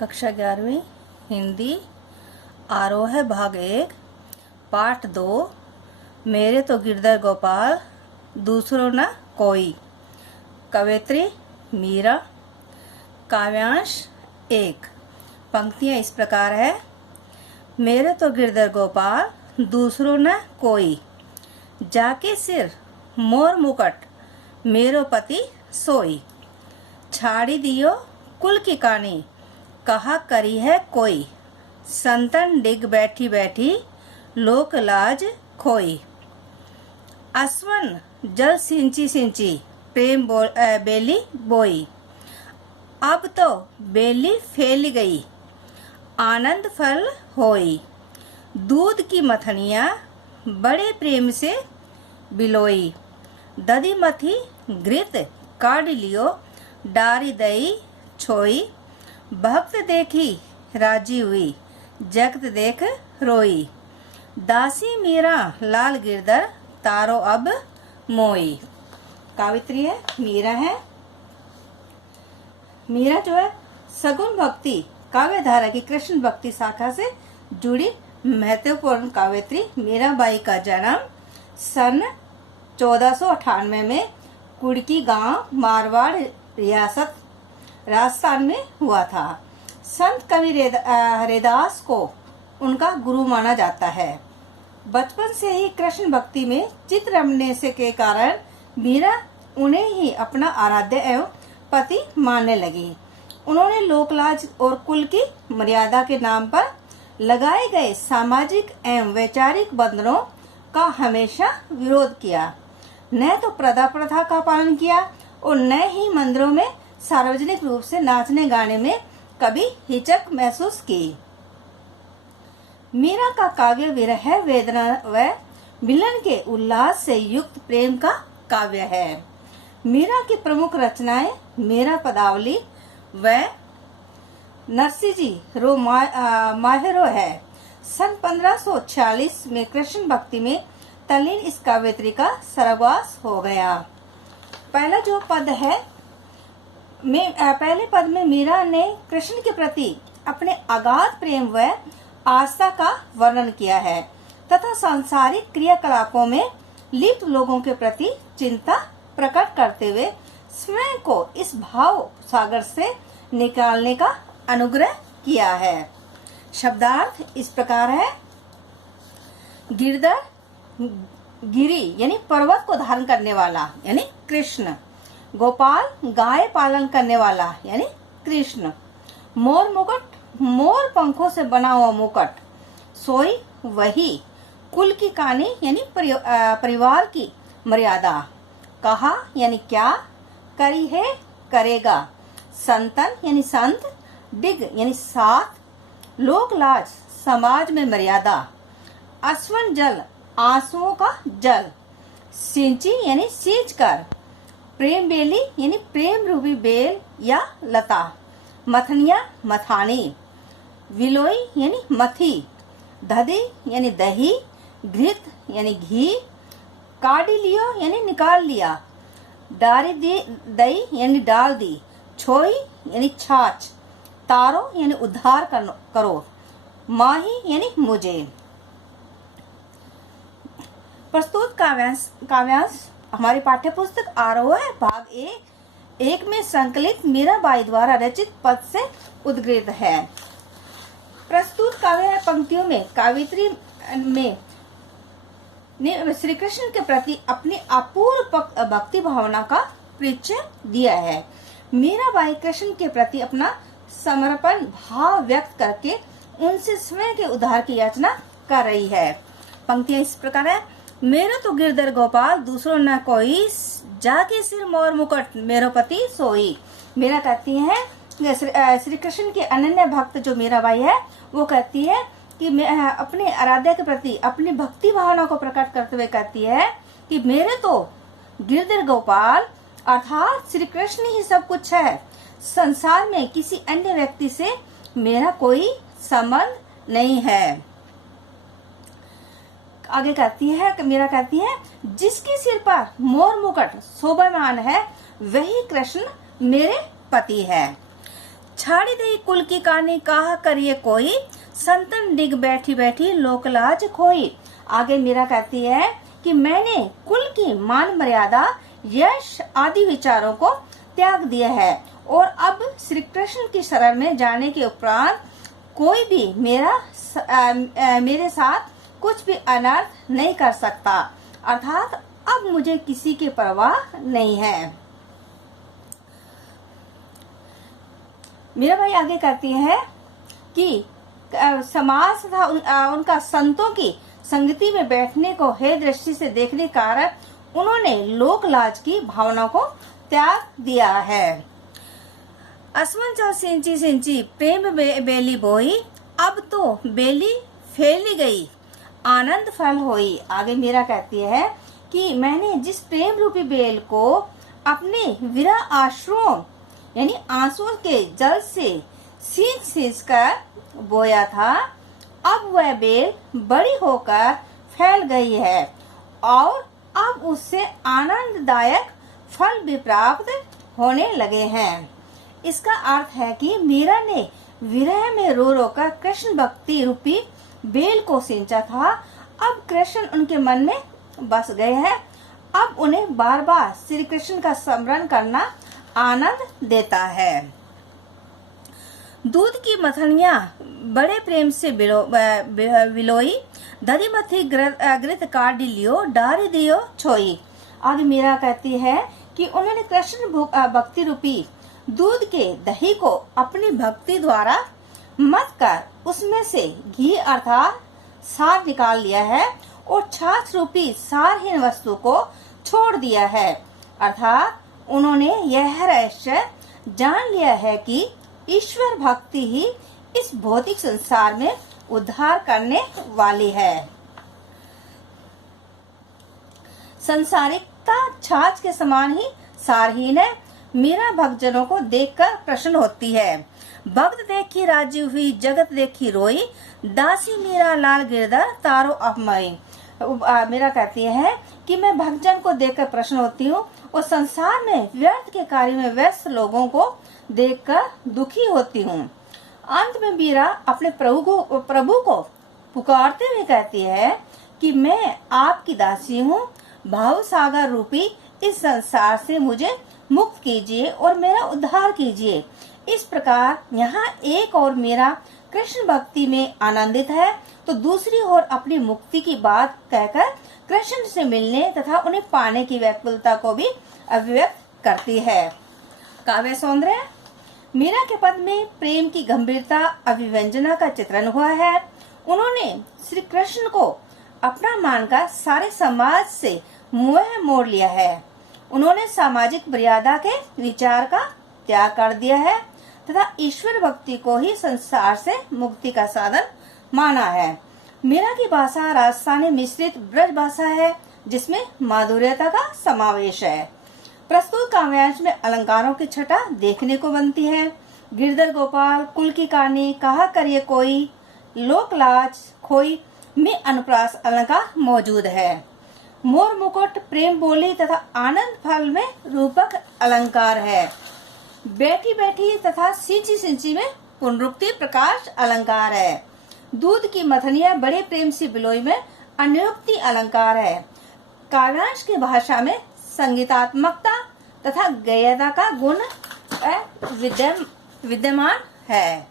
कक्षा 11वीं हिंदी आरोह भाग 1 पाठ 2 मेरे तो गिरधर गोपाल दूसरों न कोई। कवयित्री मीरा। काव्यांश 1। पंक्तियां इस प्रकार है। मेरे तो गिरधर गोपाल दूसरों न कोई, जाके सिर मोर मुकट मेरो पति सोई। छाड़ी दियो कुल की कानी कहा करी है कोई, संतन डिग बैठी बैठी लोक लाज खोई। असवन जल सिंची सिंची प्रेम बेली बोई, अब तो बेली फैल गई आनंद फल होई। दूध की मथनिया बड़े प्रेम से बिलोई, दधी मथी घृत काढ़ लियो डारी दई छोई। भक्त देखी राजी हुई जगत देख रोई, दासी मीरा लाल गिरधर तारो अब मोई। कावित्री है, मीरा है। मीरा जो है सगुण भक्ति काव्य धारा की कृष्ण भक्ति शाखा से जुड़ी महत्वपूर्ण काव्यत्री मीराबाई का जन्म सन 1498 में कुड़की गांव मारवाड़ रियासत राजस्थान में हुआ था। संत कवि हरिदास को उनका गुरु माना जाता है। बचपन से ही कृष्ण भक्ति में चित्त रमने से के कारण मीरा उन्हें ही अपना आराध्य एवं पति मानने लगी। उन्होंने लोकलाज और कुल की मर्यादा के नाम पर लगाए गए सामाजिक एवं वैचारिक बंधनों का हमेशा विरोध किया। न तो प्रथा का पालन किया और न ही मंदिरों में सार्वजनिक रूप से नाचने गाने में कभी हिचक महसूस की। मीरा का काव्य विरह वेदना व मिलन के उल्लास से युक्त प्रेम का काव्य है। मीरा की प्रमुख रचनाएं मीरा पदावली व नरसिंह जी रो माहिरो है। सन 1546 में कृष्ण भक्ति में तल्लीन इस काव्यत्री का सर्ववास हो गया। पहला जो पद है पहले पद में मीरा ने कृष्ण के प्रति अपने अगाध प्रेम व आस्था का वर्णन किया है तथा सांसारिक क्रियाकलापों में लिप्त लोगों के प्रति चिंता प्रकट करते हुए स्वयं को इस भाव सागर से निकालने का अनुग्रह किया है। शब्दार्थ इस प्रकार है। गिरधर गिरी यानी पर्वत को धारण करने वाला यानी कृष्ण। गोपाल गाय पालन करने वाला यानी कृष्ण। मोर मुकुट मोर पंखों से बना हुआ मुकुट। सोई वही। कुल की कहानी यानी परिवार की मर्यादा। कहा यानी क्या, करी है करेगा। संतन यानी संत। डिग यानी साथ। लोक लाज समाज में मर्यादा। असवन जल आंसुओं का जल। सिंची यानी सींच कर। प्रेम बेली यानी प्रेम रूपी बेल या लता। मथनिया मथानी। विलोई यानी मथी। दधी यानी दही। घृत यानी घी। काढ़ी लियो यानी निकाल लिया। डारी दई यानी डाल दी। छोई यानी छाछ। तारो यानी उद्धार करो। माही यानी मुझे। प्रस्तुत काव्यांश हमारी पाठ्य पुस्तक आरोह भाग 1 में संकलित मीराबाई द्वारा रचित पद से उद्गृत है। प्रस्तुत काव्य पंक्तियों में कावित्री में श्री कृष्ण के प्रति अपनी अपूर्व भक्ति भावना का परिचय दिया है। मीराबाई कृष्ण के प्रति अपना समर्पण भाव व्यक्त करके उनसे स्वयं के उद्धार की याचना कर रही है। पंक्तियां इस प्रकार है। मेरा तो गिरधर गोपाल दूसरों न कोई, जाके सिर मोर मुकुट मेरो पति सोई। मीरा कहती है श्री कृष्ण के अनन्य भक्त जो मीराबाई है वो कहती है कि मैं अपने आराध्य के प्रति अपनी भक्ति भावना को प्रकट करते हुए कहती है कि मेरे तो गिरधर गोपाल अर्थात श्री कृष्ण ही सब कुछ है। संसार में किसी अन्य व्यक्ति से मेरा कोई संबंध नहीं है। आगे कहती है मीरा कहती है जिसके सिर पर मोर मुकुट शोभामान है वही कृष्ण मेरे पति है। छाड़ी दई कुल की कहानी कहा करिए कोई, संतन डिग बैठी बैठी लोकलाज खोई। आगे मीरा कहती है कि मैंने कुल की मान मर्यादा, यश आदि विचारों को त्याग दिया है और अब श्री कृष्ण की शरण में जाने के उपरांत कोई भी मेरे साथ कुछ भी अनर्थ नहीं कर सकता, अर्थात अब मुझे किसी की परवाह नहीं है। मीरा बाई आगे कहती है कि समाज तथा उनका संतों की संगति में बैठने को हे दृष्टि से देखने के कारण उन्होंने लोक लाज की भावना को त्याग दिया है। असमन चल सिंची सिंची प्रेम बेली बोई, अब तो बेली फैली गई आनंद फल होई। आगे मीरा कहती है कि मैंने जिस प्रेम रूपी बेल को अपने विरह आश्रुओं यानी आंसुओं के जल से सींच सींच कर बोया था, अब वह बेल बड़ी होकर फैल गई है और अब उससे आनंददायक फल भी प्राप्त होने लगे हैं। इसका अर्थ है कि मीरा ने विरह में रो रो कर कृष्ण भक्ति रूपी बेल को सिंचा था। अब कृष्ण उनके मन में बस गए हैं। अब उन्हें बार बार श्री कृष्ण का स्मरण करना आनंद देता है। दूध की मथनिया बड़े प्रेम से बिलोई, दरी मथी घृत काढ़ लियो डारी दियो छोई। आगे मीरा कहती है कि उन्होंने कृष्ण भक्ति रूपी दूध के दही को अपनी भक्ति द्वारा मथ कर उसमें से घी अर्थात सार निकाल लिया है और छाछ रूपी सारहीन वस्तु को छोड़ दिया है, अर्थात उन्होंने यह रहस्य जान लिया है कि ईश्वर भक्ति ही इस भौतिक संसार में उद्धार करने वाली है। संसारिकता छाछ के समान ही सारहीन है। मीरा भक्तजनों को देखकर प्रसन्न होती है। भक्त देखी राजी हुई, जगत देखी रोई, दासी मीरा लाल गिरधर तारो अपमई। मीरा कहती है कि मैं भक्तजन को देखकर प्रसन्न होती हूँ और संसार में व्यर्थ के कार्य में व्यस्त लोगों को देखकर दुखी होती हूँ। अंत में मीरा अपने प्रभु को पुकारते हुए कहती है कि मैं आपकी दासी हूँ, भाव सागर रूपी इस संसार से मुझे मुक्त कीजिए और मेरा उद्धार कीजिए। इस प्रकार यहाँ एक और मीरा कृष्ण भक्ति में आनंदित है तो दूसरी ओर अपनी मुक्ति की बात कहकर कृष्ण से मिलने तथा उन्हें पाने की व्याकुलता को भी अभिव्यक्त करती है। काव्य सौंदर्य मीरा के पद में प्रेम की गंभीरता अभिव्यंजना का चित्रण हुआ है। उन्होंने श्री कृष्ण को अपना मानकर सारे समाज से मुंह मोड़ लिया है। उन्होंने सामाजिक मर्यादा के विचार का त्याग कर दिया है तथा ईश्वर भक्ति को ही संसार से मुक्ति का साधन माना है। मीरा की भाषा राजस्थानी मिश्रित ब्रज भाषा है जिसमें माधुर्यता का समावेश है। प्रस्तुत काव्यांश में अलंकारों की छटा देखने को बनती है। गिरधर गोपाल, कुल की कहानी, कहा करिए कोई, लोक लाज खोई में अनुप्रास अलंकार मौजूद है। मोर मुकुट, प्रेम बोली तथा आनंद फल में रूपक अलंकार है। बैठी बैठी तथा सिंची सिंची में पुनरुक्ति प्रकाश अलंकार है। दूध की मथनिया बड़े प्रेम से बिलोई में अनुक्ति अलंकार है। काव्यांश की भाषा में संगीतात्मकता तथा गयता का गुण विद्यमान है।